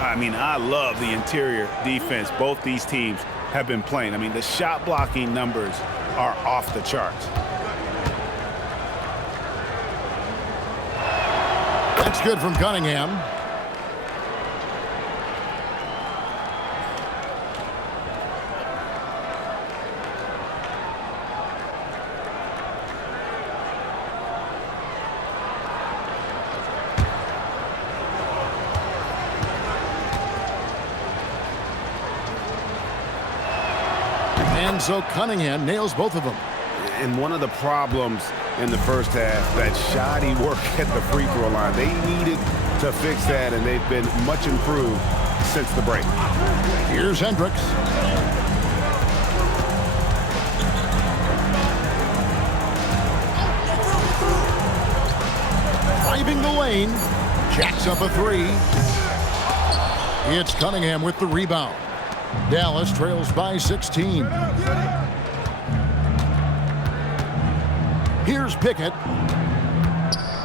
I mean, I love the interior defense both these teams have been playing. I mean, the shot blocking numbers are off the charts. That's good from Cunningham. And so Cunningham nails both of them. And one of the problems in the first half, that shoddy work at the free throw line. They needed to fix that, and they've been much improved since the break. Here's Hendricks. Driving the lane. Jacks up a three. It's Cunningham with the rebound. Dallas trails by 16. Here's Pickett.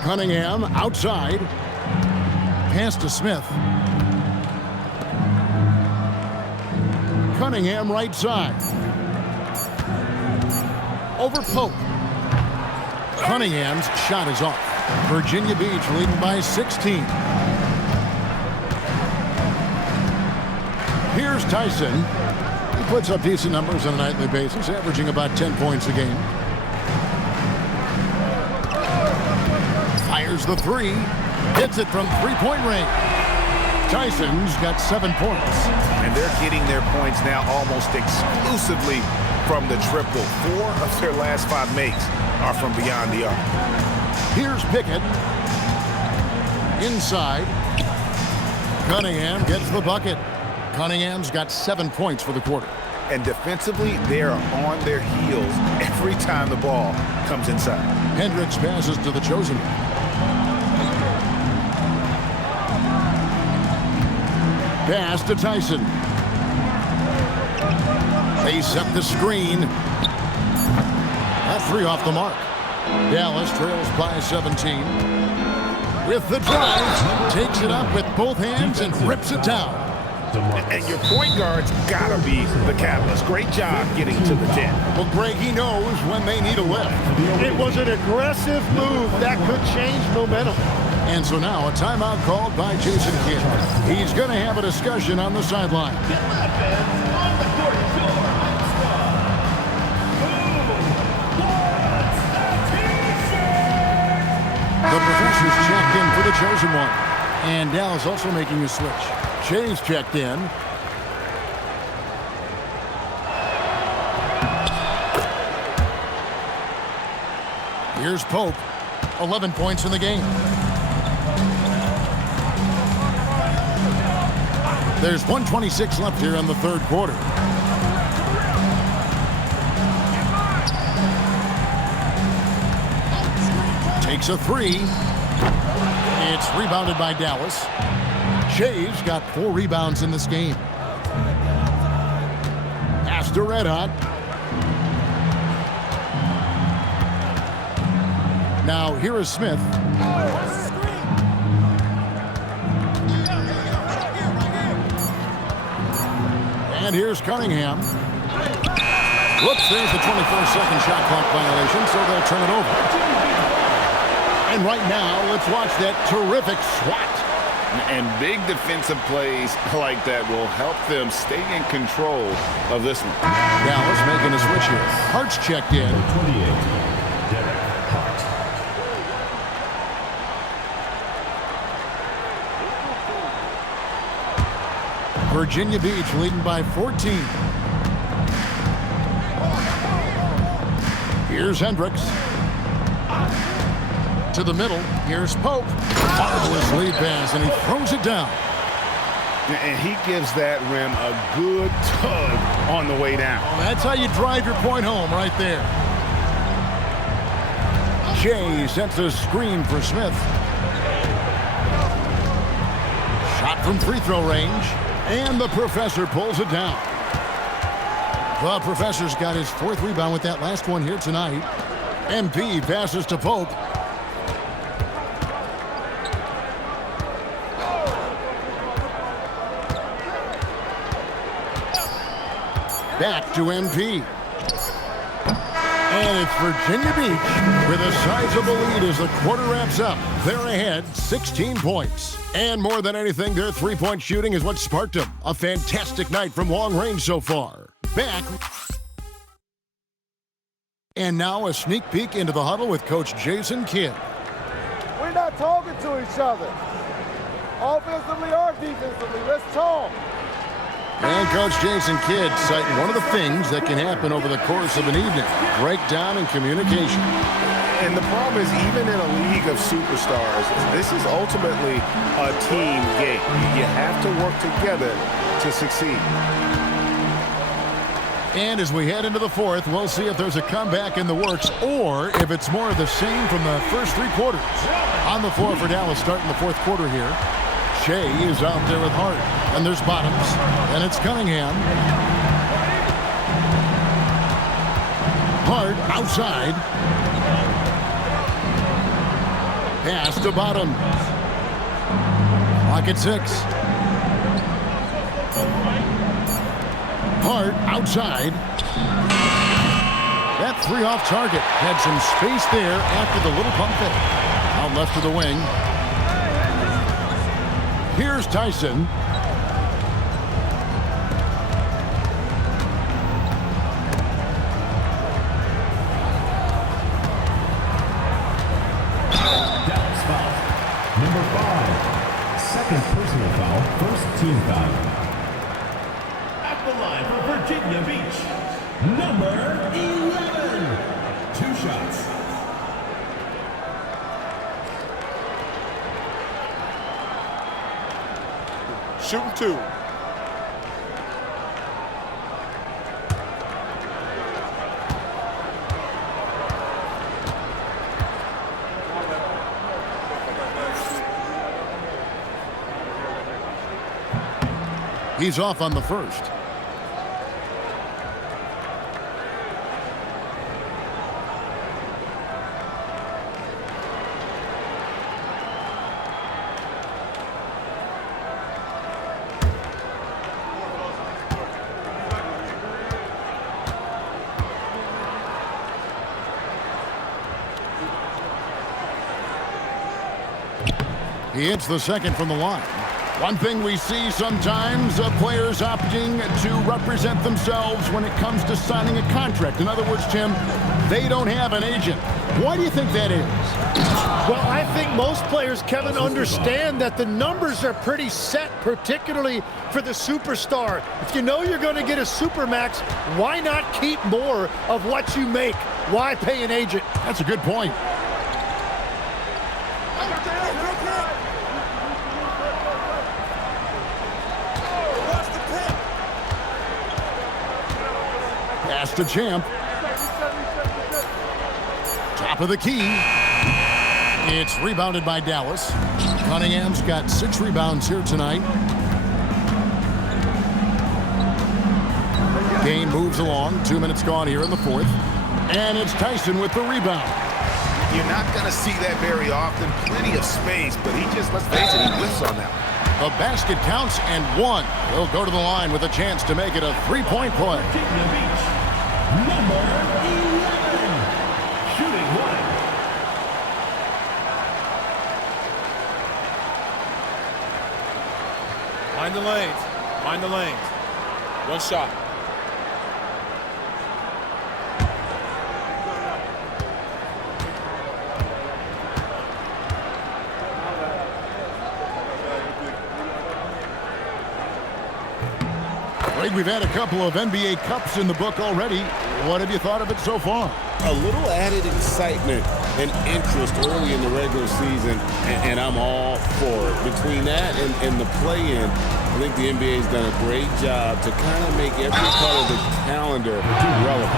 Cunningham outside. Pass to Smith. Cunningham right side. Over Pope. Cunningham's shot is off. Virginia Beach leading by 16. Here's Tyson. He puts up decent numbers on a nightly basis, averaging about 10 points a game. Fires the three. Hits it from three-point range. Tyson's got 7 points. And they're getting their points now almost exclusively from the triple. 4 of their last 5 makes are from beyond the arc. Here's Pickett. Inside. Cunningham gets the bucket. Cunningham's got 7 points for the quarter. And defensively, they're on their heels every time the ball comes inside. Hendricks passes to the chosen one. Pass to Tyson. They set the screen. That three off the mark. Dallas trails by 17. With the drive, takes it up with both hands and rips it down. And your point guard's got to be the catalyst. Great job getting to the 10. Well, Greg, he knows when they need a lift. It was an aggressive move that could change momentum. And so now a timeout called by Jason Kidd. He's going to have a discussion on the sideline. The professor's checked in for the chosen one. And Dallas also making a switch. Shay's checked in. Here's Pope. 11 points in the game. There's 1:26 left here in the third quarter. Takes a three. It's rebounded by Dallas. Shay's got 4 rebounds in this game. Pass to Red Hot. Now here is Smith. And here's Cunningham. Whoops, there's the 24-second shot clock violation, so they'll turn it over. And right now, let's watch that terrific swat. And big defensive plays like that will help them stay in control of this one. Dallas making a switch here. Hart's checked in. 28. Hart. Virginia Beach leading by 14. Here's Hendricks. To the middle. Here's Pope. Marvelous lead pass, and he throws it down. And he gives that rim a good tug on the way down. Well, that's how you drive your point home right there. Shea sets a screen for Smith. Shot from free throw range. And the professor pulls it down. The professor's got his 4th rebound with that last one here tonight. MP passes to Pope. Back to MP. And it's Virginia Beach with a sizable lead as the quarter wraps up. They're ahead 16 points. And more than anything, their three-point shooting is what sparked them. A fantastic night from long range so far. Back. And now a sneak peek into the huddle with Coach Jason Kidd. We're not talking to each other. Offensively or defensively, let's talk. And Coach Jason Kidd citing one of the things that can happen over the course of an evening. Breakdown in communication. And the problem is, even in a league of superstars, this is ultimately a team game. You have to work together to succeed. And as we head into the fourth, we'll see if there's a comeback in the works or if it's more of the same from the first three quarters. On the floor for Dallas starting the fourth quarter here. Shea is out there with Hart. And there's Bottoms. And it's Cunningham. Hart outside. Pass to Bottoms. Clock at 6. Hart outside. That three off target. Had some space there after the little pump fake. Out left to the wing. Here's Tyson. Dallas foul. Number 5. Second personal foul. First team foul. At the line for Virginia Beach. Number 11. 2 shots. Shooting 2. He's off on the first. He hits the second from the line. One thing we see sometimes, players opting to represent themselves when it comes to signing a contract. In other words, Tim, they don't have an agent. Why do you think that is? Well, I think most players, Kevin, understand that the numbers are pretty set, particularly for the superstar. If you know you're going to get a supermax, why not keep more of what you make? Why pay an agent? That's a good point. Pass to Champ. Top of the key. It's rebounded by Dallas. Cunningham's got 6 rebounds here tonight. Game moves along. 2 minutes gone here in the fourth. And it's Tyson with the rebound. You're not going to see that very often. Plenty of space, but he just, let's face it, he whiffs on that. The basket counts and 1. He'll go to the line with a chance to make it a 3-point play. Virginia Beach. Number 11. Shooting 1. Mind the lanes. Mind the lanes. One shot. Greg, we've had a couple of NBA Cups in the book already. What have you thought of it so far? A little added excitement and interest early in the regular season, and I'm all for it. Between that and the play-in, I think the NBA's done a great job to kind of make every part of the calendar relevant.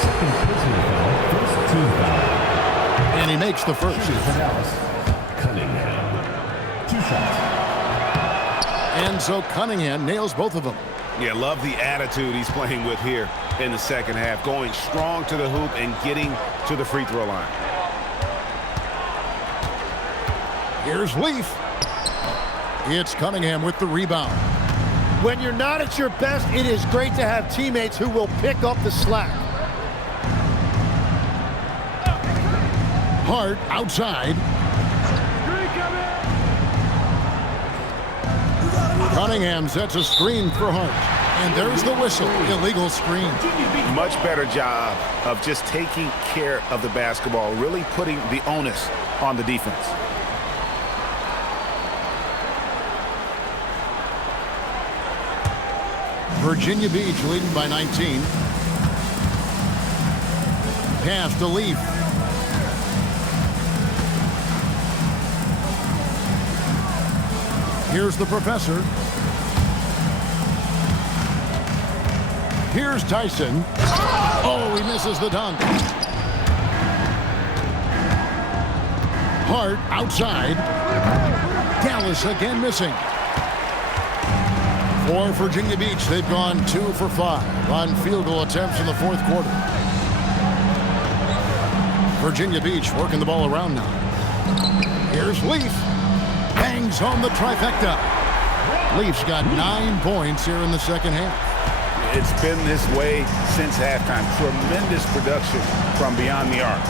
Second personal foul. First team foul. And he makes the first. For Dallas. Cunningham. 2 shots. And so Cunningham nails both of them. Yeah, love the attitude he's playing with here in the second half, going strong to the hoop and getting to the free throw line. Here's Leaf. It's Cunningham with the rebound. When you're not at your best, it is great to have teammates who will pick up the slack. Hart outside. Cunningham sets a screen for Hart. And there's the whistle. Illegal screen. Much better job of just taking care of the basketball, really putting the onus on the defense. Virginia Beach leading by 19. Pass to Leaf. Here's the professor. Here's Tyson. Oh, he misses the dunk. Hart outside. Dallas again missing. For Virginia Beach, they've gone 2 for 5 on field goal attempts in the fourth quarter. Virginia Beach working the ball around now. Here's Leaf. Bangs home the trifecta. Leaf's got 9 points here in the second half. It's been this way since halftime. Tremendous production from beyond the arc.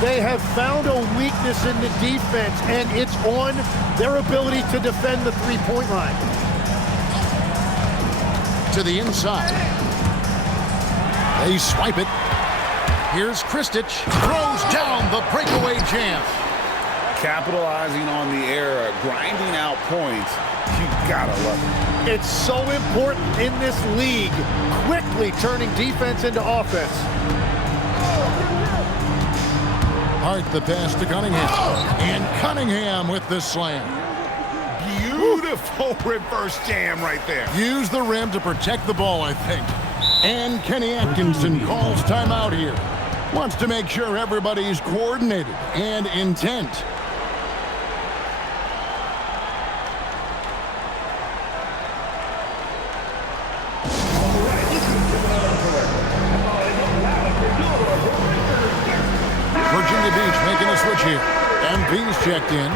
They have found a weakness in the defense, and it's on their ability to defend the three-point line. To the inside. They swipe it. Here's Kristich. Throws down the breakaway jam. Capitalizing on the error, grinding out points. You gotta love it. It's so important in this league, quickly turning defense into offense. Hart the pass to Cunningham. And Cunningham with the slam. Beautiful reverse jam right there. Use the rim to protect the ball, I think. And Kenny Atkinson calls timeout here. Wants to make sure everybody's coordinated and intent. Virginia Beach making a switch here. MP's checked in.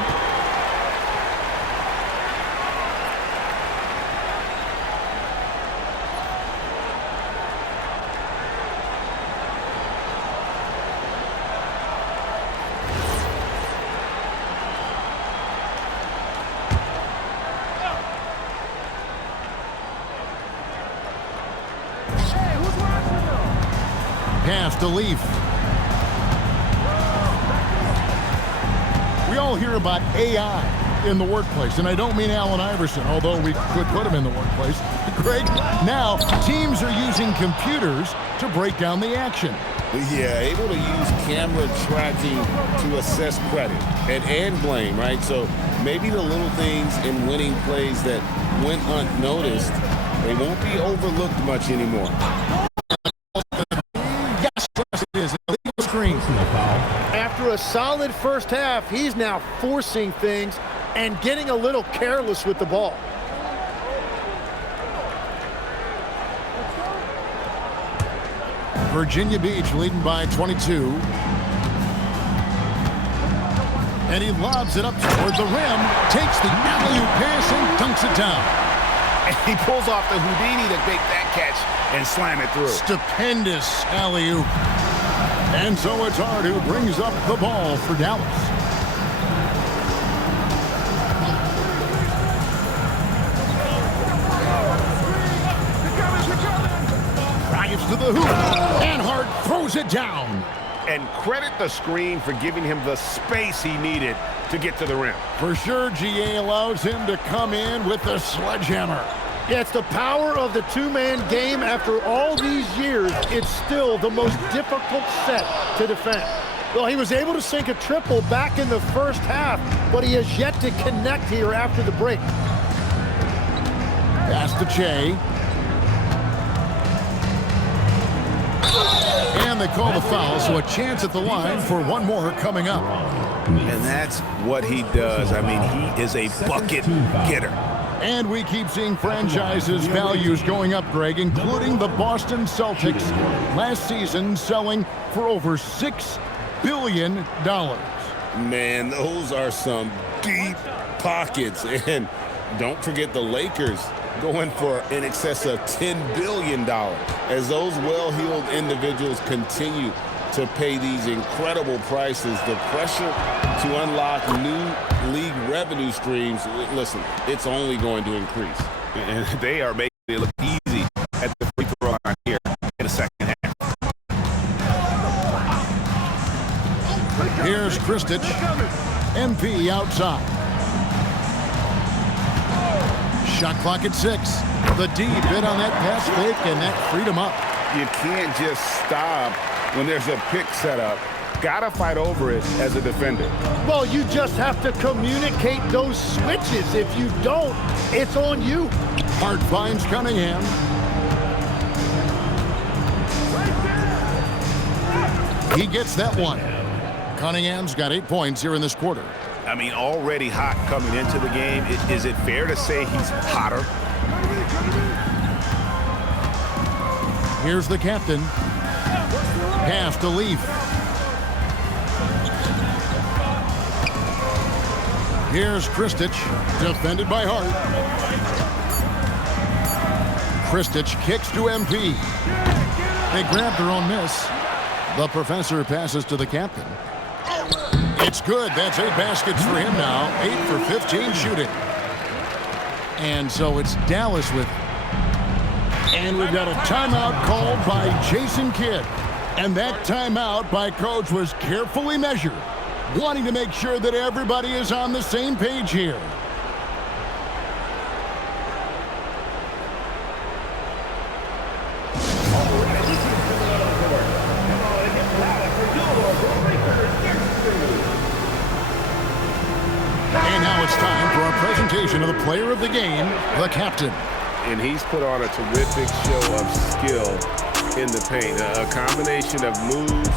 Pass to Leaf. We all hear about AI in the workplace, and I don't mean Allen Iverson, although we could put him in the workplace. Greg, now teams are using computers to break down the action. Yeah, able to use camera tracking to assess credit and blame, right? So maybe the little things in winning plays that went unnoticed, they won't be overlooked much anymore. After a solid first half, he's now forcing things and getting a little careless with the ball. Virginia Beach leading by 22. And he lobs it up toward the rim, takes the alley-oop pass and dunks it down. And he pulls off the Houdini to make that catch and slam it through. Stupendous alley-oop. And so it's Hart who brings up the ball for Dallas. Drives to the hoop, and Hart throws it down. And credit the screen for giving him the space he needed to get to the rim. For sure, GA allows him to come in with the sledgehammer. Yeah, it's the power of the two-man game. After all these years, it's still the most difficult set to defend. Well, he was able to sink a triple back in the first half, but he has yet to connect here after the break. Pass to Che. And they call the foul, so a chance at the line for one more coming up. And that's what he does. I mean, he is a bucket getter. And we keep seeing franchises' values going up, Greg, including the Boston Celtics last season selling for over $6 billion. Man, those are some deep pockets. And don't forget the Lakers. going for in excess of $10 billion as those well-heeled individuals continue to pay these incredible prices. The pressure to unlock new league revenue streams, listen, it's only going to increase. And they are making it look easy at the free throw line here in the second half. Here's Kristich. MP outside. Shot clock at 6. The D bit on that pass fake, and that freed him up. You can't just stop when there's a pick set up. Gotta fight over it as a defender. Well, you just have to communicate those switches. If you don't, it's on you. Hart finds Cunningham. He gets that one. Cunningham's got 8 points here in this quarter. I mean, already hot coming into the game. Is it fair to say he's hotter? Here's the captain. Pass to Leaf. Here's Kristich, defended by Hart. Kristich kicks to MP. They grab their own miss. The professor passes to the captain. It's good. That's 8 baskets for him now. 8 for 15 shooting. And so it's Dallas with it. And we've got a timeout called by Jason Kidd. And that timeout by coach was carefully measured, wanting to make sure that everybody is on the same page here. And now it's time for our presentation of the player of the game, the captain. And he's put on a terrific show of skill in the paint. A combination of moves,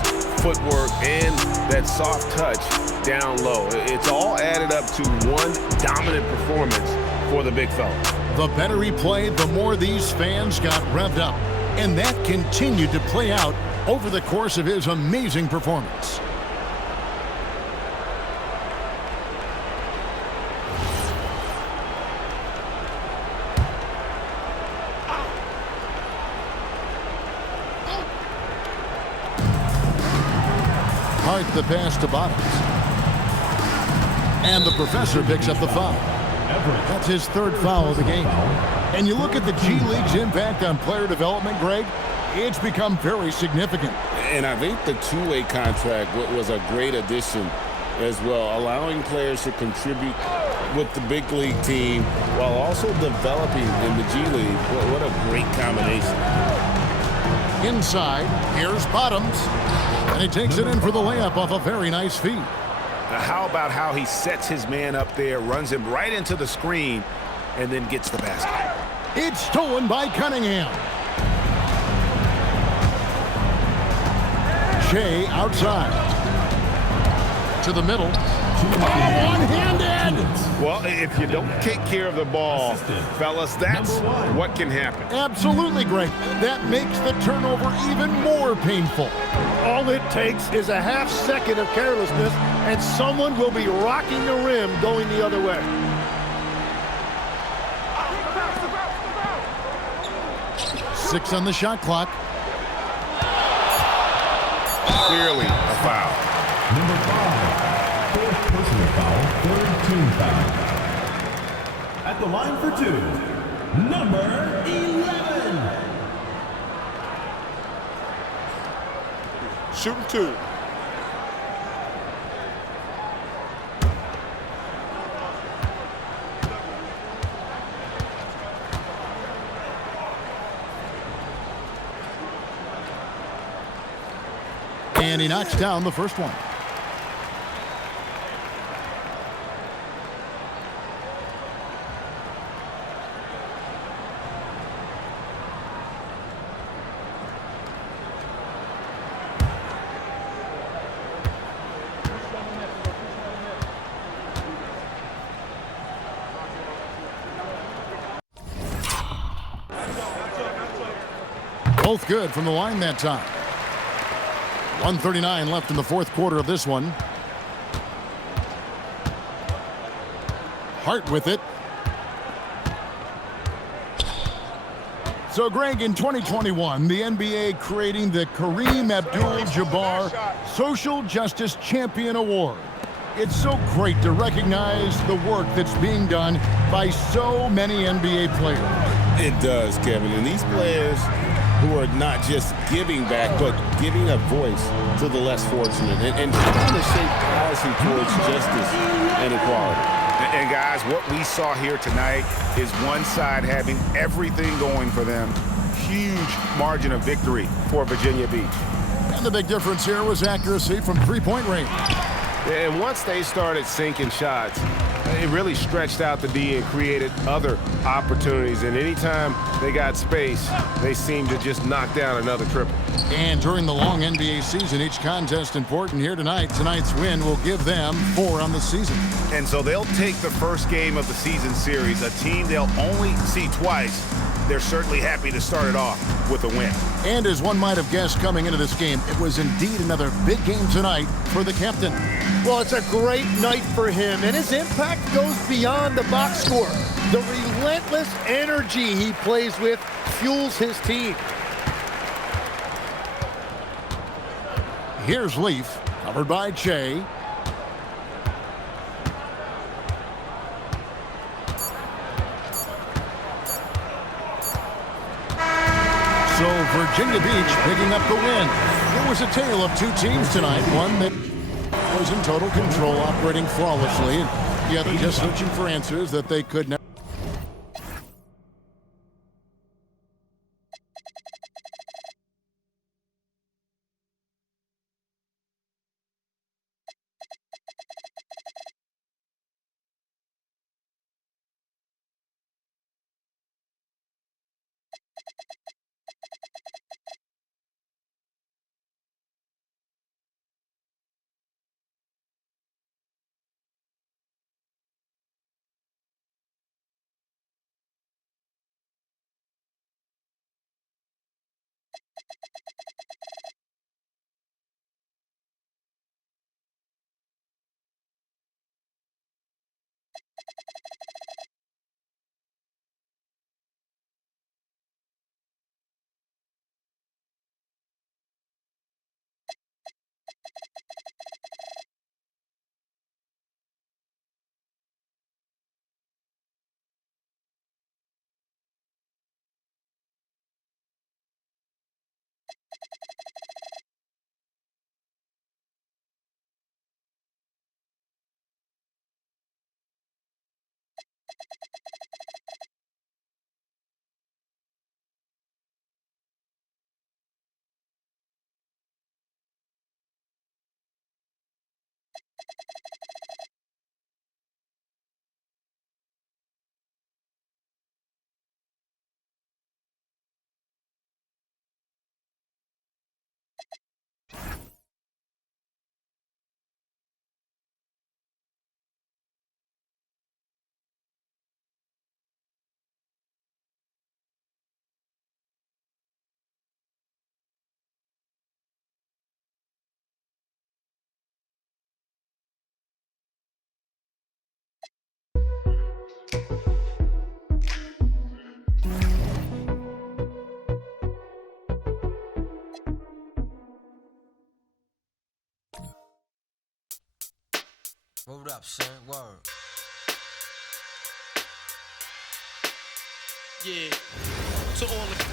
footwork, and that soft touch down low. It's all added up to one dominant performance for the big fella. The better he played, the more these fans got revved up. And that continued to play out over the course of his amazing performance. Hart the pass to Bottoms. And the professor picks up the foul. That's his 3rd foul of the game. And you look at the G League's impact on player development, Greg, it's become very significant. And I think the two-way contract was a great addition as well, allowing players to contribute with the big league team while also developing in the G League. What a great combination. Inside, here's Bottoms. And he takes it in for the layup off a very nice feed. How about how he sets his man up there, runs him right into the screen, and then gets the basket. It's stolen by Cunningham. Shea outside. To the middle. One-handed! Well, if you don't take care of the ball, fellas, that's what can happen. Absolutely, Greg. That makes the turnover even more painful. All it takes is a half second of carelessness, and someone will be rocking the rim going the other way. Six on the shot clock. Clearly a foul. Number 5. 4th personal foul, 3rd team foul. At the line for 2, number 11. Shooting 2. And he knocks down the first one. Both good from the line that time. 1:39 left in the 4th quarter of this one. Hart with it. So, Greg, in 2021, the NBA creating the Kareem Abdul-Jabbar Social Justice Champion Award. It's so great to recognize the work that's being done by so many NBA players. It does, Kevin. And these players who are not just giving back, but giving a voice to the less fortunate and trying to shape policy towards justice and equality. And guys, what we saw here tonight is one side having everything going for them. Huge margin of victory for Virginia Beach. And the big difference here was accuracy from three-point range. And once they started sinking shots, it really stretched out the D and created other opportunities. And anytime they got space, they seemed to just knock down another triple. And during the long NBA season, each contest important here tonight. Tonight's win will give them 4 on the season. And so they'll take the first game of the season series, a team they'll only see twice. They're certainly happy to start it off with a win. And as one might have guessed coming into this game, it was indeed another big game tonight for the captain. Well, it's a great night for him, and his impact goes beyond the box score. The relentless energy he plays with fuels his team. Here's Leaf, covered by Che. So Virginia Beach picking up the win. It was a tale of two teams tonight. One that was in total control, operating flawlessly, and the other just searching for answers that they could never. Word up, son. Word. Yeah. To all the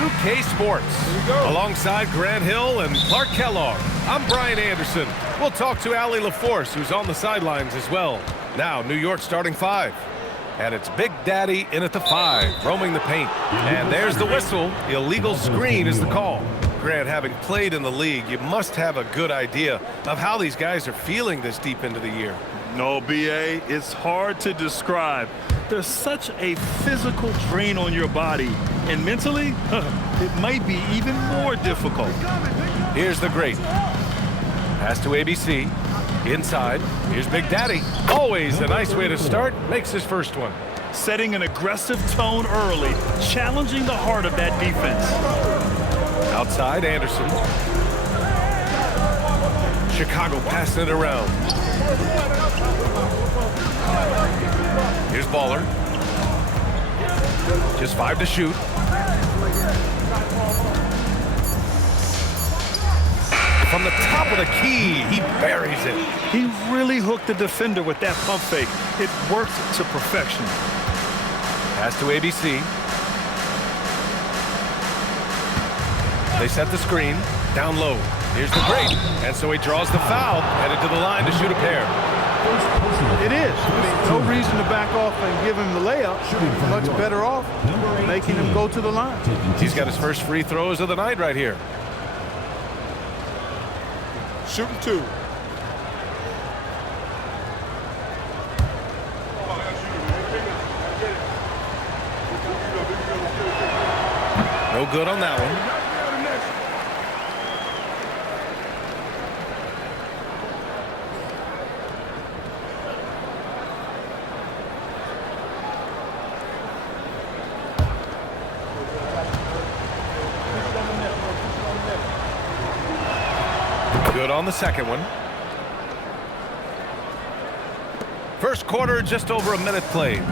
2K Sports. Alongside Grant Hill and Clark Kellogg, I'm Brian Anderson. We'll talk to Allie LaForce, who's on the sidelines as well. Now, New York starting 5. And it's Big Daddy in at the 5, roaming the paint. And there's the whistle. Illegal screen is the call. Grant, having played in the league, you must have a good idea of how these guys are feeling this deep into the year. No, BA, it's hard to describe. There's such a physical drain on your body, and mentally, it might be even more difficult. Here's the great. Pass to ABC. Inside. Here's Big Daddy. Always a nice way to start. Makes his first one. Setting an aggressive tone early, challenging the heart of that defense. Outside, Anderson. Chicago passing it around. Here's Baller. Just 5 to shoot. From the top of the key, he buries it. He really hooked the defender with that pump fake. It worked to perfection. Pass to ABC. They set the screen. Down low. Here's the break. And so he draws the foul. Headed to the line to shoot a pair. It is. I mean, no reason to back off and give him the layup. Much better off making him go to the line. He's got his first free throws of the night right here. Shooting 2. No good on that one. Good on the second one. First quarter, just over a minute played.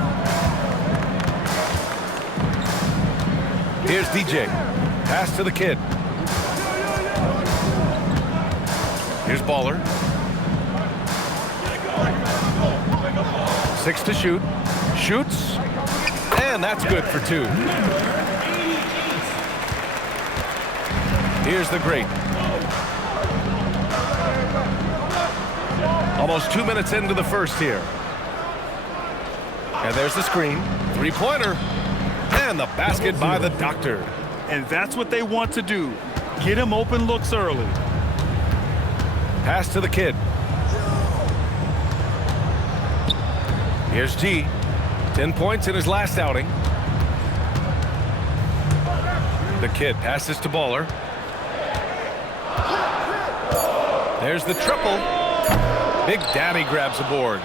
Here's DJ. Pass to the kid. Here's Baller. 6 to shoot. Shoots. And that's good for 2. Here's the great. Almost 2 minutes into the first here. And there's the screen. 3-pointer. And the basket by the doctor. And that's what they want to do. Get him open looks early. Pass to the kid. Here's G. 10 points in his last outing. The kid passes to Baller. There's the triple. Big Daddy grabs a board.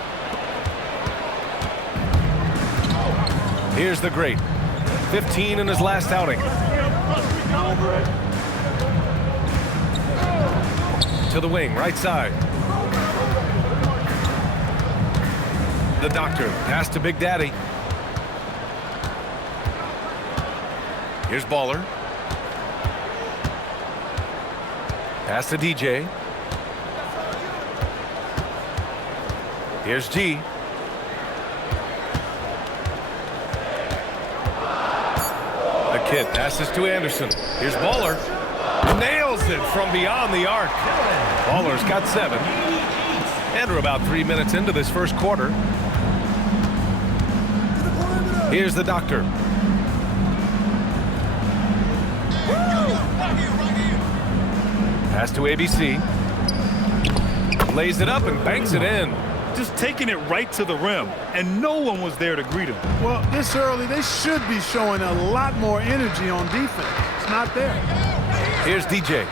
Here's the great. 15 in his last outing. To the wing, right side. The doctor. Pass to Big Daddy. Here's Baller. Pass to DJ. Here's G. The kid passes to Anderson. Here's Baller. Nails it from beyond the arc. Baller's got 7. And we're about 3 minutes into this first quarter. Here's the doctor. Pass to ABC. Lays it up and banks it in. Just taking it right to the rim, and no one was there to greet him. Well, this early, they should be showing a lot more energy on defense. It's not there. Here's DJ.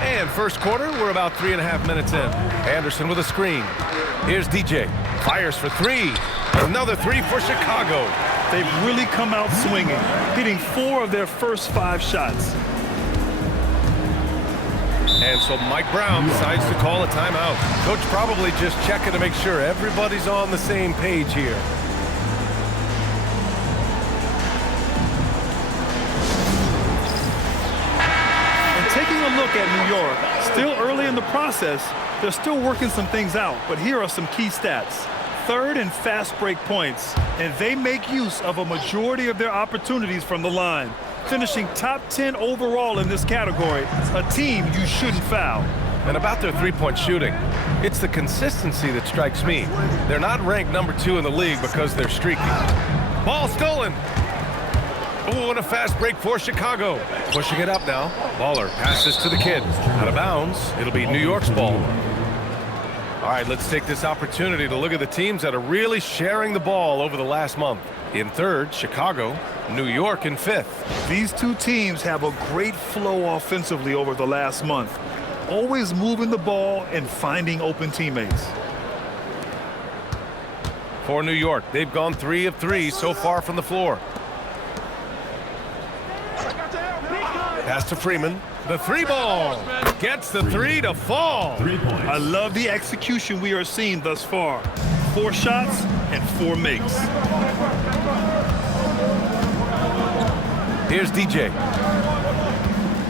And first quarter, we're about 3.5 minutes in. Anderson with a screen. Here's DJ. Fires for 3. Another 3 for Chicago. They've really come out swinging, hitting 4 of their first 5 shots. And so Mike Brown decides to call a timeout. Coach probably just checking to make sure everybody's on the same page here. And taking a look at New York, still early in the process, they're still working some things out, but here are some key stats. third and fast break points, and they make use of a majority of their opportunities from the line, finishing top 10 overall in this category, a team you shouldn't foul. And about their three-point shooting, it's the consistency that strikes me. They're not ranked number 2 in the league because they're streaky. Ball stolen. Oh, and a fast break for Chicago. Pushing it up now. Baller passes to the kid. Out of bounds. It'll be New York's ball. All right, let's take this opportunity to look at the teams that are really sharing the ball over the last month. In third, Chicago. New York in fifth. These two teams have a great flow offensively over the last month, always moving the ball and finding open teammates. For New York, they've gone 3 of 3 so far from the floor. Pass to Freeman. The 3 ball gets the 3 to fall. 3 points. I love the execution we are seeing thus far. 4 shots and 4 makes. Here's DJ.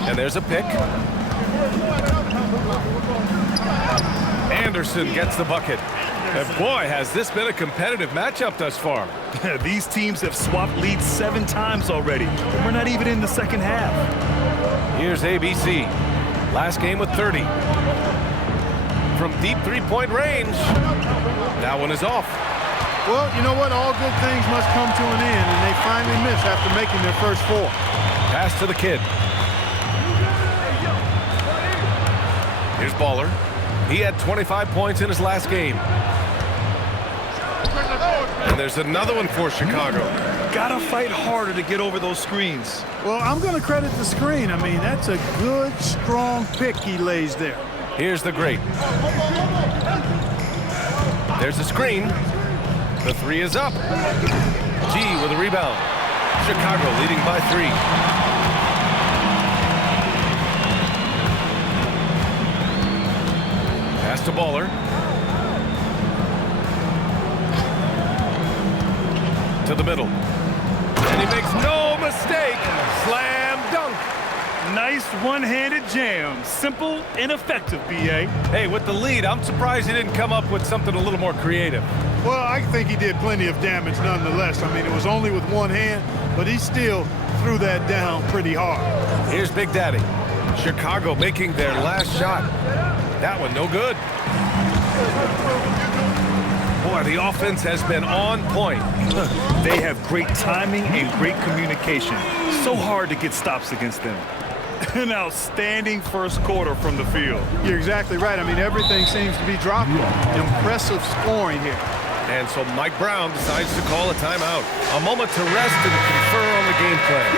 And there's a pick. Anderson gets the bucket. And boy, has this been a competitive matchup thus far. These teams have swapped leads 7 times already. We're not even in the second half. Here's ABC. Last game with 30. From deep 3-point range. That one is off. Well, you know what? All good things must come to an end, and they finally miss after making their first 4. Pass to the kid. Here's Baller. He had 25 points in his last game. And there's another one for Chicago. Gotta fight harder to get over those screens. Well, I'm going to credit the screen. I mean, that's a good, strong pick he lays there. Here's the great. There's a screen. The 3 is up. G with a rebound. Chicago leading by 3. Pass to Baller. To the middle. And he makes no mistake. Slam dunk. Nice one-handed jam. Simple and effective, BA. Hey, with the lead, I'm surprised he didn't come up with something a little more creative. Well, I think he did plenty of damage nonetheless. I mean, it was only with one hand, but he still threw that down pretty hard. Here's Big Daddy. Chicago making their last shot. That one no good. Boy, the offense has been on point. They have great timing and great communication. So hard to get stops against them. An outstanding first quarter from the field. You're exactly right. I mean, everything seems to be dropping. Impressive scoring here. And so Mike Brown decides to call a timeout. A moment to rest and confer on the game plan.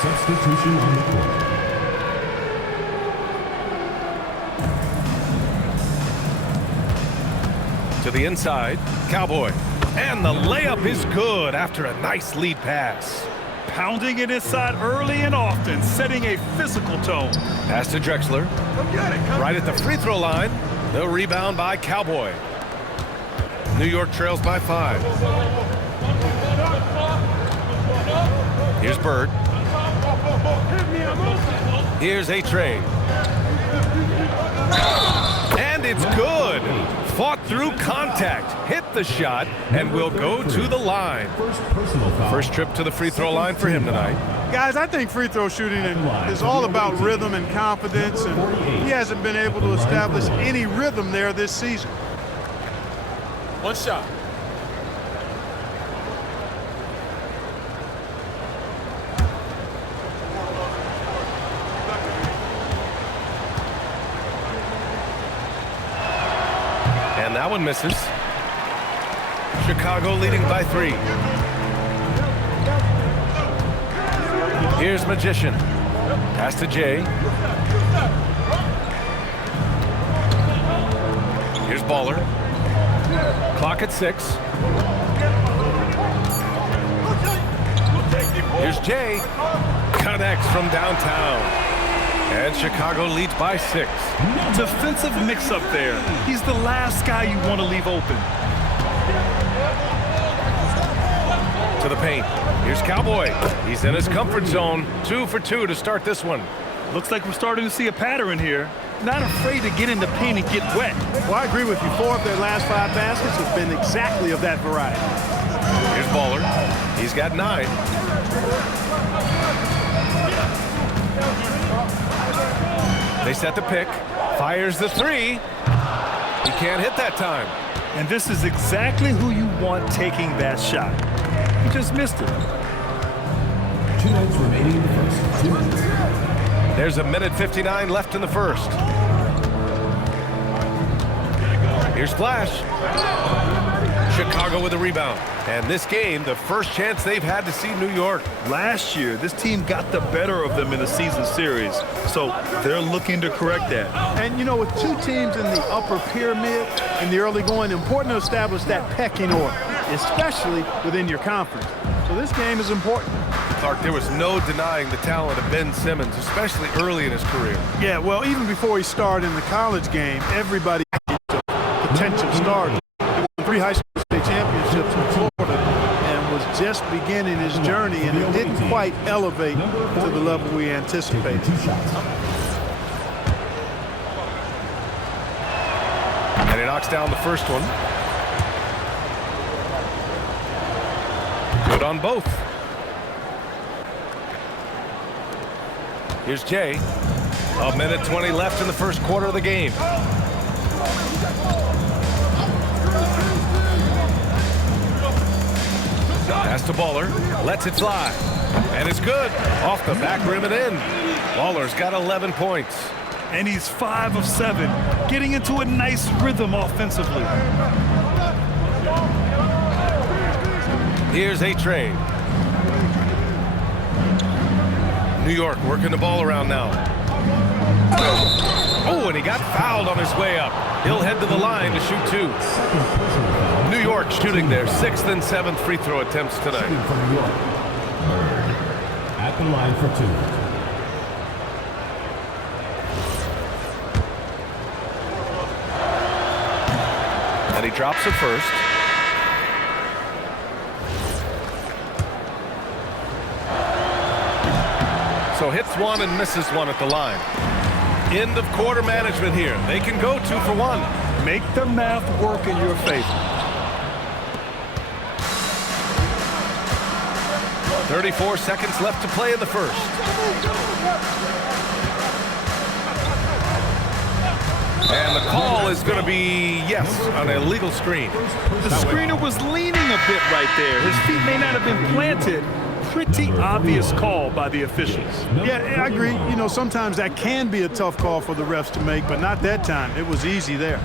Substitution on the court. To the inside, Cowboy. And the layup is good after a nice lead pass. Pounding it inside early and often, setting a physical tone. Pass to Drexler. Right at the free throw line. The rebound by Cowboy. New York trails by 5. Here's Bird. Here's A-Train. And it's good. Fought through contact, hit the shot, and will go to the line. First trip to the free throw line for him tonight. Guys, I think free throw shooting is all about rhythm and confidence, and he hasn't been able to establish any rhythm there this season. One shot. And that one misses. Chicago leading by 3. Here's Magician. Pass to Jay. Here's Baller. Clock at 6. Here's Jay. Connects from downtown. And Chicago leads by 6. Defensive mix-up there. He's the last guy you want to leave open. To the paint. Here's Cowboy. He's in his comfort zone. 2 for 2 to start this one. Looks like we're starting to see a pattern here. not afraid to get in the paint and get wet. Well, I agree with you. 4 of their last 5 baskets have been exactly of that variety. Here's Baller. He's got 9. They set the pick. Fires the 3. He can't hit that time. And this is exactly who you want taking that shot. He just missed it. 2 minutes remaining in the first. 2 minutes. There's a minute 59 left in the first. Here's Flash. Chicago with a rebound. And this game, the first chance they've had to see New York. Last year, this team got the better of them in the season series. So they're looking to correct that. And, you know, with 2 teams in the upper pyramid in the early going, important to establish that pecking order, especially within your conference. So this game is important. Clark, there was no denying the talent of Ben Simmons, especially early in his career. Yeah, well, even before he started in the college game, everybody was a potential starter. He won 3 high school state championships in Florida and was just beginning his journey, and it didn't quite elevate to the level we anticipated. 2 shots. And he knocks down the first one. Good on both. Here's Jay. A minute 20 left in the first quarter of the game. Pass to Baller. Lets it fly. And it's good. Off the back rim and in. Baller's got 11 points. And he's 5 of 7, getting into a nice rhythm offensively. Here's A-Train. New York working the ball around now. Oh, and he got fouled on his way up. He'll head to the line to shoot 2. New York shooting their 6th and 7th free throw attempts tonight. From New York. Bird at the line for 2. And he drops it first. So hits 1 and misses 1 at the line. End of quarter management here. They can go 2 for 1. Make the math work in your favor. 34 seconds left to play in the first. And the call is going to be, yes, an illegal screen. The screener was leaning a bit right there. His feet may not have been planted. Pretty obvious call by the officials. Yeah, I agree. You know, sometimes that can be a tough call for the refs to make, but not that time. It was easy there.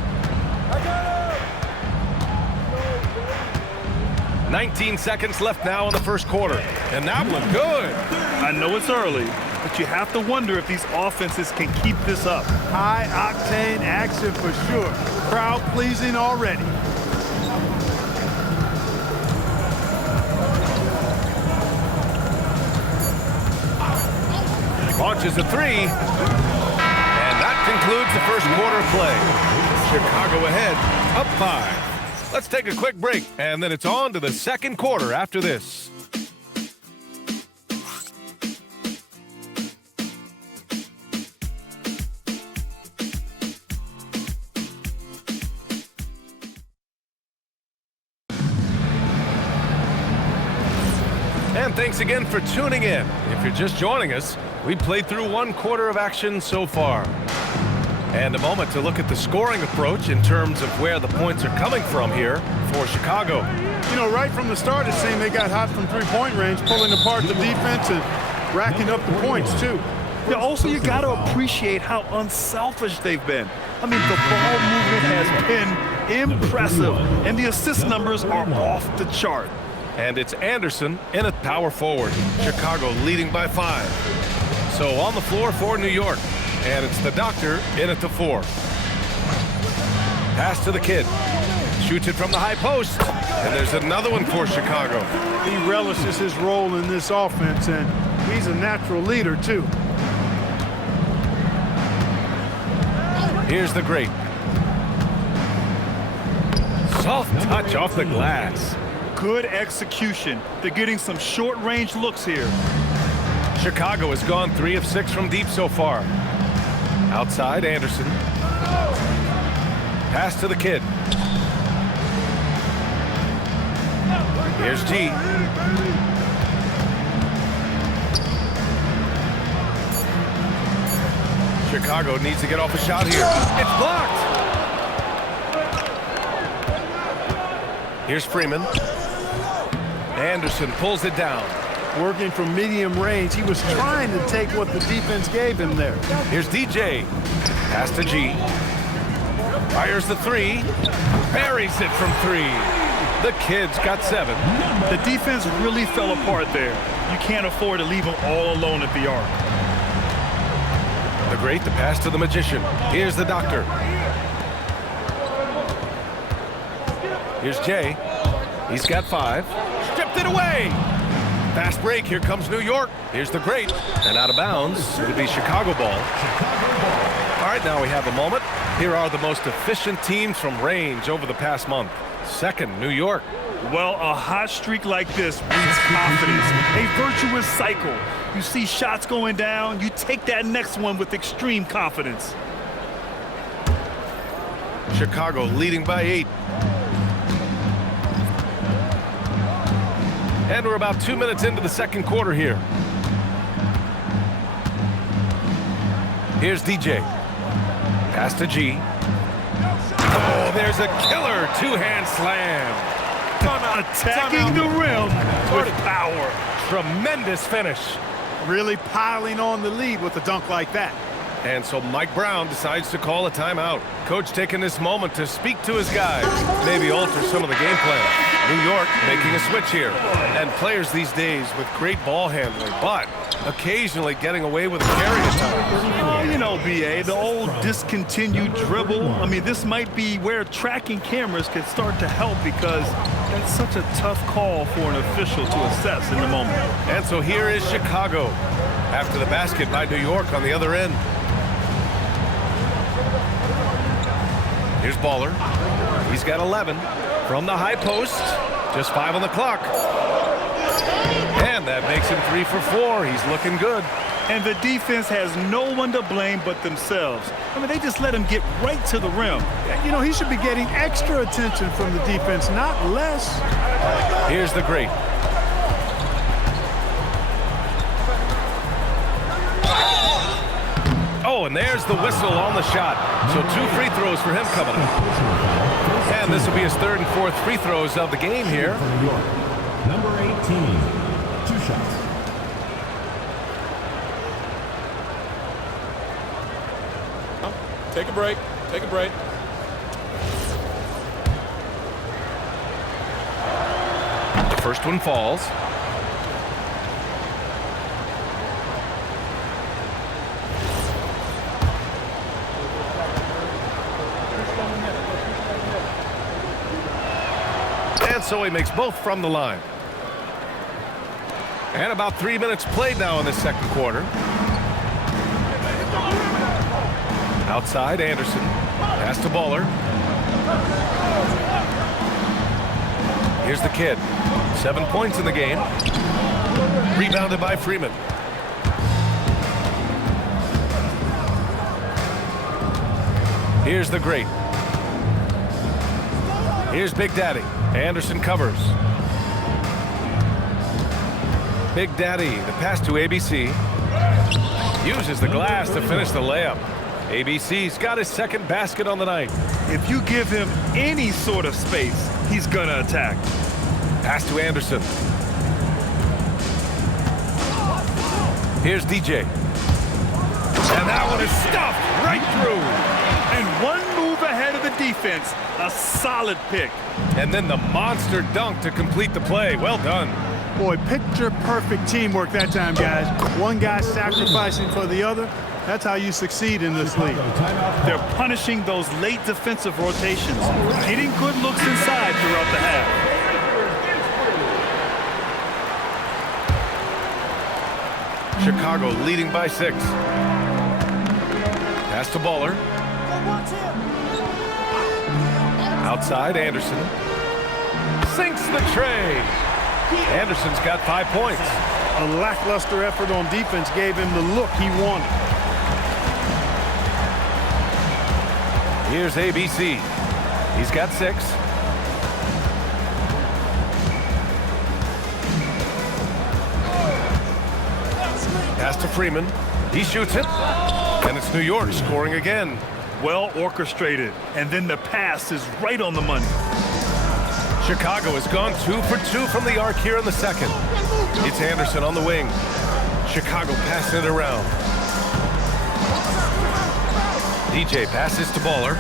19 seconds left now in the first quarter. And that one good. I know it's early, but you have to wonder if these offenses can keep this up. High-octane action for sure. Crowd-pleasing already. Launches a 3. And that concludes the first quarter play. Chicago ahead, up 5. Let's take a quick break, and then it's on to the second quarter after this. And thanks again for tuning in. If you're just joining us, we played through 1 quarter of action so far. And a moment to look at the scoring approach in terms of where the points are coming from here for Chicago. You know, right from the start, it seemed they got hot from 3-point range, pulling apart the defense and racking up the points, too. Yeah, also, you got to appreciate how unselfish they've been. I mean, the ball movement has been impressive, and the assist numbers are off the chart. And it's Anderson in at power forward. Chicago leading by 5. So on the floor for New York. And it's the doctor in at the 4. Pass to the kid. Shoots it from the high post. And there's another one for Chicago. He relishes his role in this offense, and he's a natural leader, too. Here's the great. Soft touch off the glass. Good execution. They're getting some short-range looks here. Chicago has gone 3 of 6 from deep so far. Outside, Anderson. Pass to the kid. Here's G. Chicago needs to get off a shot here. It's blocked. Here's Freeman. Anderson pulls it down. Working from medium range, he was trying to take what the defense gave him there. Here's DJ. Pass to G. Fires the three. Buries it from three. The Kid's got 7. The defense really fell apart there. You can't afford to leave them all alone at the arc. The Great, the pass to the Magician. Here's the Doctor. Here's Jay. He's got 5. Stripped it away. Fast break. Here comes New York. Here's the Great. And out of bounds. It'll be Chicago ball. All right, now we have a moment. Here are the most efficient teams from range over the past month. Second, New York. Well, a hot streak like this breeds confidence, a virtuous cycle. You see shots going down, you take that next one with extreme confidence. Chicago leading by 8. And we're about 2 minutes into the second quarter here. Here's DJ. Pass to G. Oh, there's a killer two-hand slam. Attacking the rim with power. Tremendous finish. Really piling on the lead with a dunk like that. And so Mike Brown decides to call a timeout. Coach taking this moment to speak to his guys, maybe alter some of the game plan. New York making a switch here. And players these days with great ball handling, but occasionally getting away with a carry at times. Oh, you know, BA, the old discontinued dribble. I mean, this might be where tracking cameras can start to help because that's such a tough call for an official to assess in the moment. And so here is Chicago after the basket by New York on the other end. Here's Baller. He's got 11 from the high post. Just 5 on the clock. And that makes him 3 for 4. He's looking good. And the defense has no one to blame but themselves. I mean, they just let him get right to the rim. You know, he should be getting extra attention from the defense, not less. Here's the Great. Oh, and there's the whistle on the shot. So 2 free throws for him coming up. And this will be his 3rd and 4th free throws of the game here. Number 18, 2 shots. Take a break. Take a break. The first one falls. And so he makes both from the line. And about 3 minutes played now in the second quarter. Outside, Anderson. Pass to Baller. Here's the Kid. 7 points in the game. Rebounded by Freeman. Here's the Great. Here's Big Daddy. Anderson covers. Big Daddy, the pass to ABC. Uses the glass to finish the layup. ABC's got his 2nd basket on the night. If you give him any sort of space, he's gonna attack. Pass to Anderson. Here's DJ. And that one is stuffed right through. And one move ahead of the defense. A solid pick. And then the monster dunk to complete the play. Well done. Boy, picture-perfect teamwork that time, guys. One guy sacrificing for the other. That's how you succeed in this league. They're punishing those late defensive rotations, getting good looks inside throughout the half. Chicago leading by 6. Pass to Baller. Outside, Anderson. Sinks the tray. Anderson's got 5 points. A lackluster effort on defense gave him the look he wanted. Here's ABC. He's got 6. Pass to Freeman. He shoots it. And it's New York scoring again. Well orchestrated. And then the pass is right on the money. Chicago has gone 2 for 2 from the arc here in the second. It's Anderson on the wing. Chicago passing it around. DJ passes to Baller.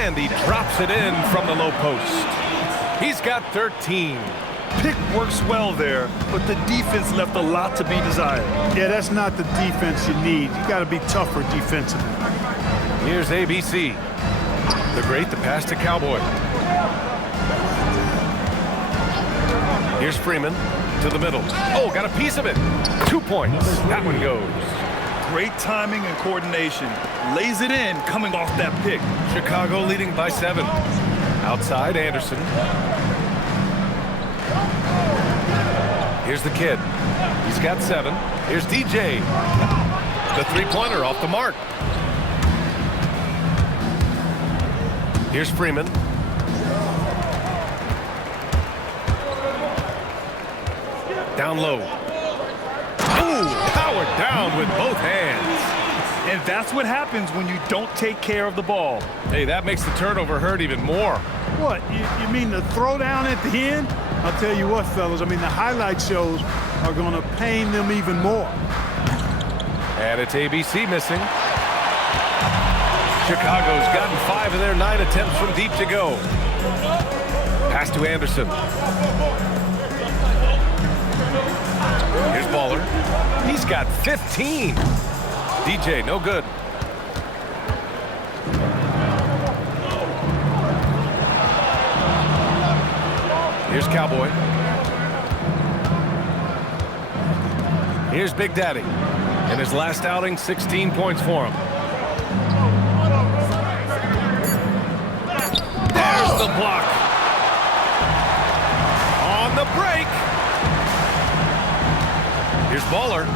And he drops it in from the low post. He's got 13. Pick works well there, but the defense left a lot to be desired. Yeah, that's not the defense you need. You got to be tougher defensively. Here's ABC. The great, the pass to Cowboy. Here's Freeman to the middle. Oh, got a piece of it. 2 points. That one goes. Great timing and coordination. Lays it in coming off that pick. Chicago leading by 7. Outside, Anderson. Here's the kid. He's got 7. Here's DJ. The three-pointer off the mark. Here's Freeman. Down low. Ooh, powered down with both hands. And that's what happens when you don't take care of the ball. Hey, that makes the turnover hurt even more. What, you mean the throwdown at the end? I'll tell you what, fellas, I mean, the highlight shows are going to pain them even more. And it's ABC missing. Chicago's gotten 5 of their 9 attempts from deep to go. Pass to Anderson. Here's Baller. He's got 15. DJ, no good. Here's Cowboy. Here's Big Daddy. In his last outing, 16 points for him. There's the block. On the break. Here's Baller.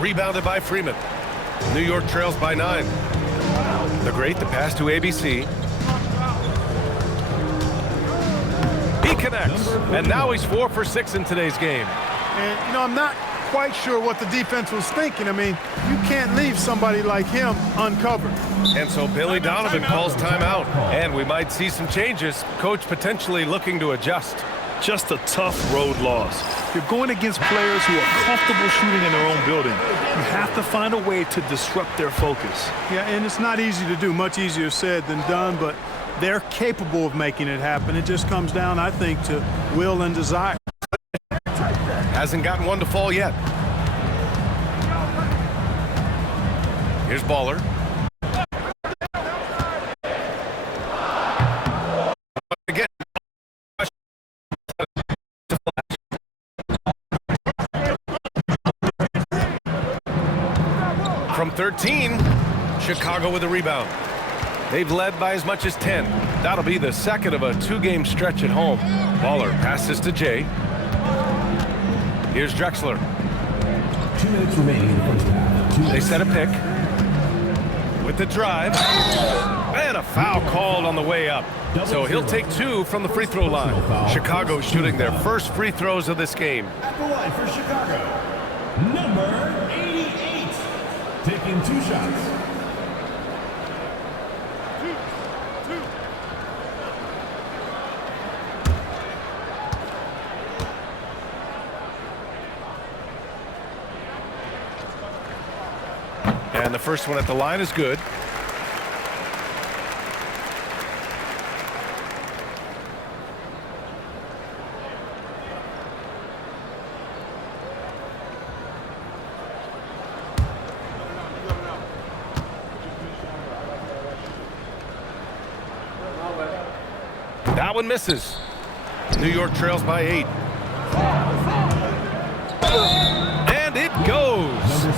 Rebounded by Freeman. New York trails by 9. The great, the pass to ABC. He connects, and now he's 4 for 6 in today's game. And, you know, I'm not quite sure what the defense was thinking. I mean, you can't leave somebody like him uncovered. And so Billy Donovan calls timeout, and we might see some changes. Coach potentially looking to adjust. Just a tough road loss. You're going against players who are comfortable shooting in their own building. You have to find a way to disrupt their focus. Yeah, and it's not easy to do. Much easier said than done, but they're capable of making it happen. It just comes down, I think, to will and desire. Hasn't gotten one to fall yet. Here's Baller. Again. From 13, Chicago with a rebound. They've led by as much as 10. That'll be the second of a 2-game stretch at home. Baller passes to Jay. Here's Drexler. 2 minutes remaining in the first half. They set a pick. With the drive. And a foul called on the way up. So he'll take 2 from the free throw line. Chicago shooting their first free throws of this game. At the line for Chicago, number 88, taking 2 shots. And the first one at the line is good. That one misses. New York trails by 8. And it goes.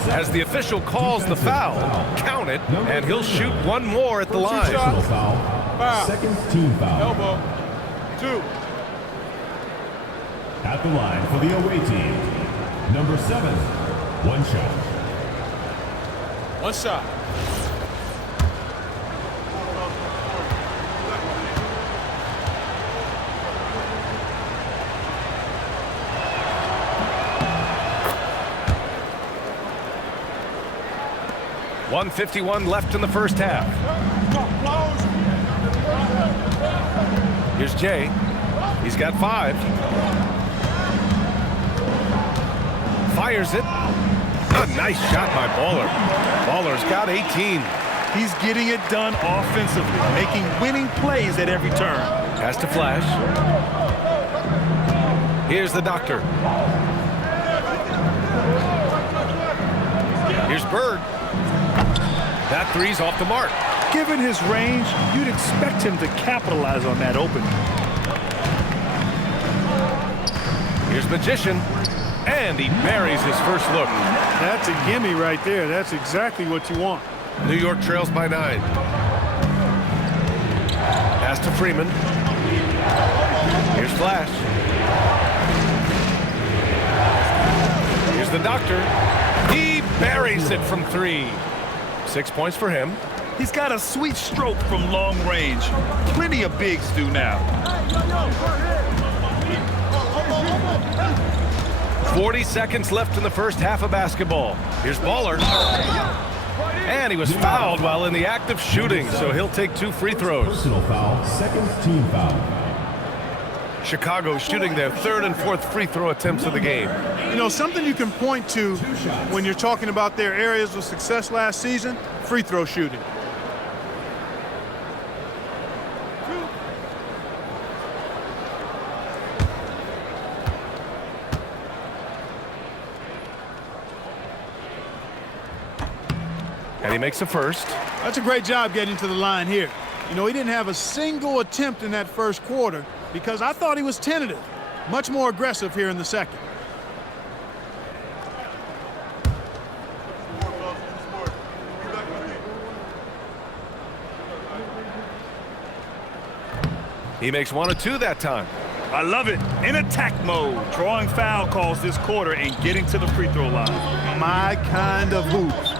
As the official calls the foul, count it, and he'll shoot one more at the line. Foul. Second team foul. Elbow. 2. At the line for the away team, number 7, 1 shot. 1 shot. 1:51 left in the first half. Here's Jay. He's got 5. Fires it. A nice shot by Baller. Baller's got 18. He's getting it done offensively, making winning plays at every turn. Has to flash. Here's the doctor. Here's Bird. That three's off the mark. Given his range, you'd expect him to capitalize on that opening. Here's Magician. And he buries his first look. That's a gimme right there. That's exactly what you want. New York trails by 9. Pass to Freeman. Here's Flash. Here's the doctor. He buries it from 3. 6 points for him. He's got a sweet stroke from long range. Plenty of bigs do now. 40 seconds left in the first half of basketball. Here's Baller. And he was fouled while in the act of shooting, so he'll take 2 free throws. Personal foul, second team foul. Chicago shooting their 3rd and 4th free throw attempts of the game. You know, something you can point to when you're talking about their areas of success last season, free throw shooting. And he makes a first. That's a great job getting to the line here. You know, he didn't have a single attempt in that first quarter because I thought he was tentative. Much more aggressive here in the second. He makes 1 or 2 that time. I love it. In attack mode, drawing foul calls this quarter and getting to the free throw line. My kind of hoops.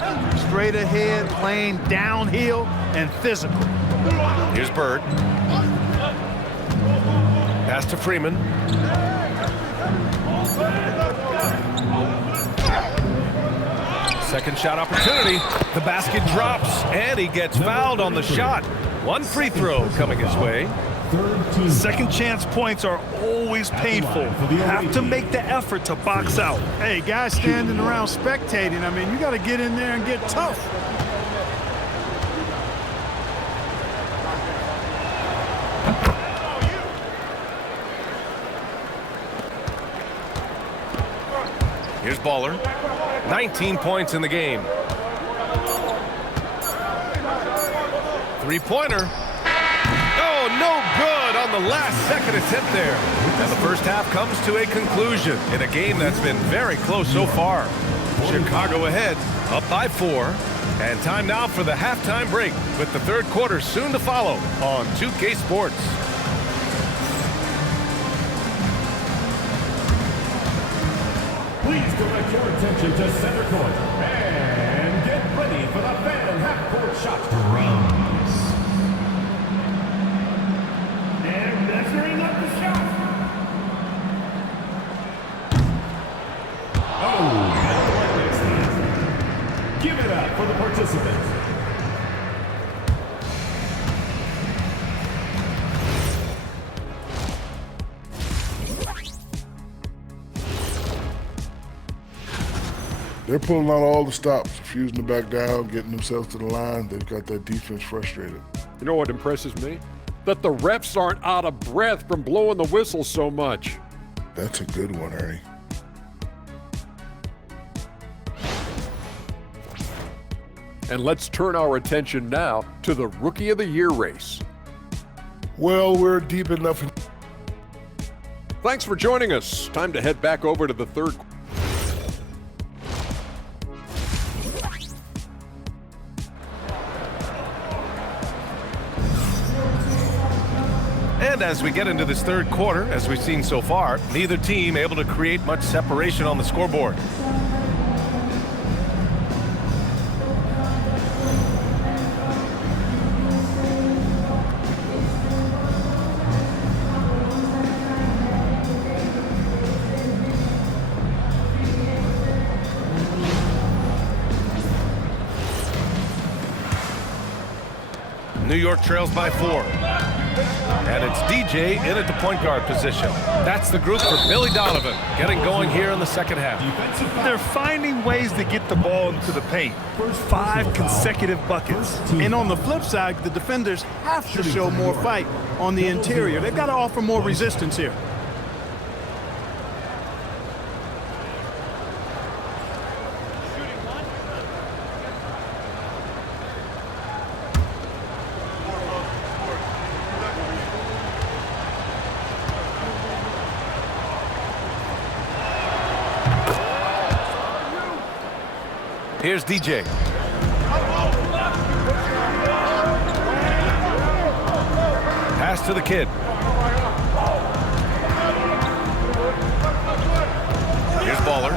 Straight ahead, playing downhill, and physical. Here's Bird. Pass to Freeman. Second shot opportunity. The basket drops, and he gets fouled on the shot. 1 free throw coming his way. Second chance points are always painful. You have to make the effort to box out. Hey, guys standing around spectating, I mean, you got to get in there and get tough. Here's Baller. 19 points in the game. 3-pointer. Oh, no good on the last second attempt there. And the first half comes to a conclusion in a game that's been very close so far. Chicago ahead, up by 4. And time now for the halftime break with the third quarter soon to follow on 2K Sports. Please direct your attention to center court and get ready for the fan half-court shot drums. And measuring up the shot. Oh, and give it up for the participants. They're pulling out all the stops, refusing to back down, getting themselves to the line. They've got that defense frustrated. You know what impresses me? That the refs aren't out of breath from blowing the whistle so much. That's a good one, Ernie. And let's turn our attention now to the Rookie of the Year race. Well, we're deep enough. Thanks for joining us. Time to head back over to the third. And as we get into this third quarter, as we've seen so far, neither team able to create much separation on the scoreboard. New York trails by 4. And it's DJ in at the point guard position. That's the group for Billy Donovan, getting going here in the second half. They're finding ways to get the ball into the paint. 5 consecutive buckets. And on the flip side, the defenders have to show more fight on the interior. They've got to offer more resistance here. Here's DJ. Pass to the kid. Here's Baller.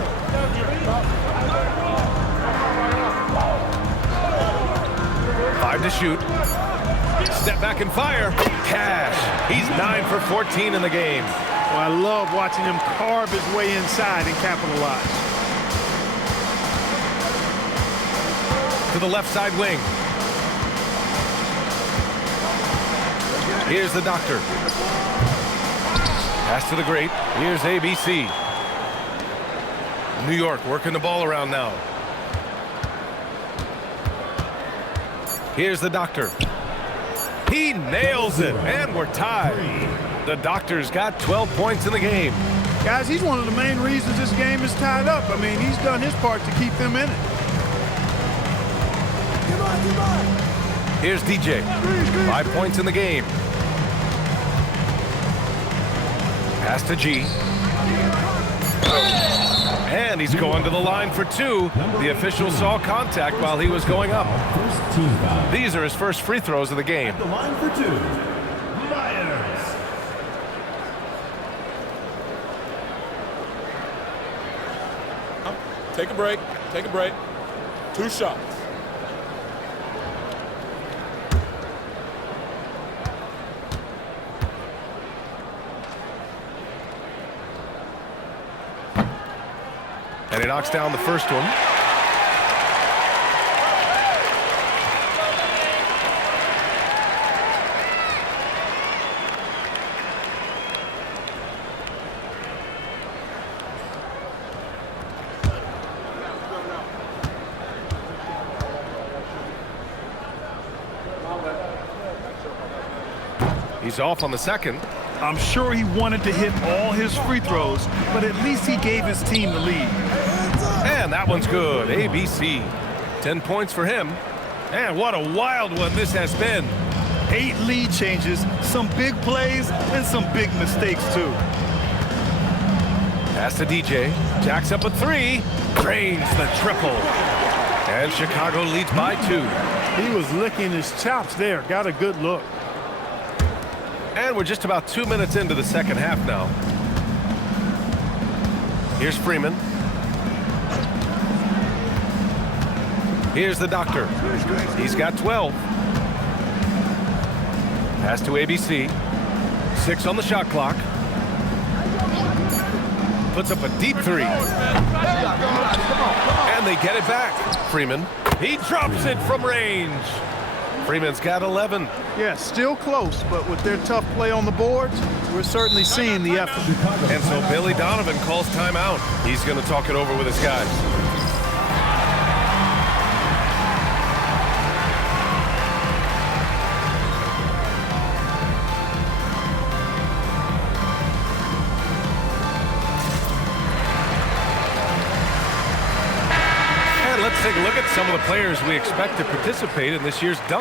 Five to shoot. Step back and fire. Cash. He's 9 for 14 in the game. Well, I love watching him carve his way inside and capitalize. To the left side wing. Here's the Doctor. Pass to the great. Here's ABC. New York working the ball around now. Here's the Doctor. He nails it, and we're tied. The Doctor's got 12 points in the game. Guys, he's one of the main reasons this game is tied up. I mean, he's done his part to keep them in it. Here's DJ. 5 points in the game. Pass to G. And he's going to the line for 2. The official saw contact while he was going up. These are his first free throws of the game. The line for 2. Myers. Take a break. Take a break. 2 shots. And he knocks down the first one. He's off on the second. I'm sure he wanted to hit all his free throws, but at least he gave his team the lead. And that one's good. ABC. 10 points for him. And what a wild one this has been. 8 lead changes, some big plays, and some big mistakes, too. Pass to DJ. Jacks up a 3. Drains the triple. And Chicago leads by 2. He was licking his chops there. Got a good look. And we're just about 2 minutes into the second half now. Here's Freeman. Here's the Doctor. He's got 12. Pass to ABC. 6 on the shot clock. Puts up a deep 3. And they get it back. Freeman. He drops it from range. Freeman's got 11. Yeah, still close, but with their tough play on the boards, we're certainly seeing the effort. And so Billy Donovan calls timeout. He's going to talk it over with his guys. And let's take a look at some of the players we expect to participate in this year's dunk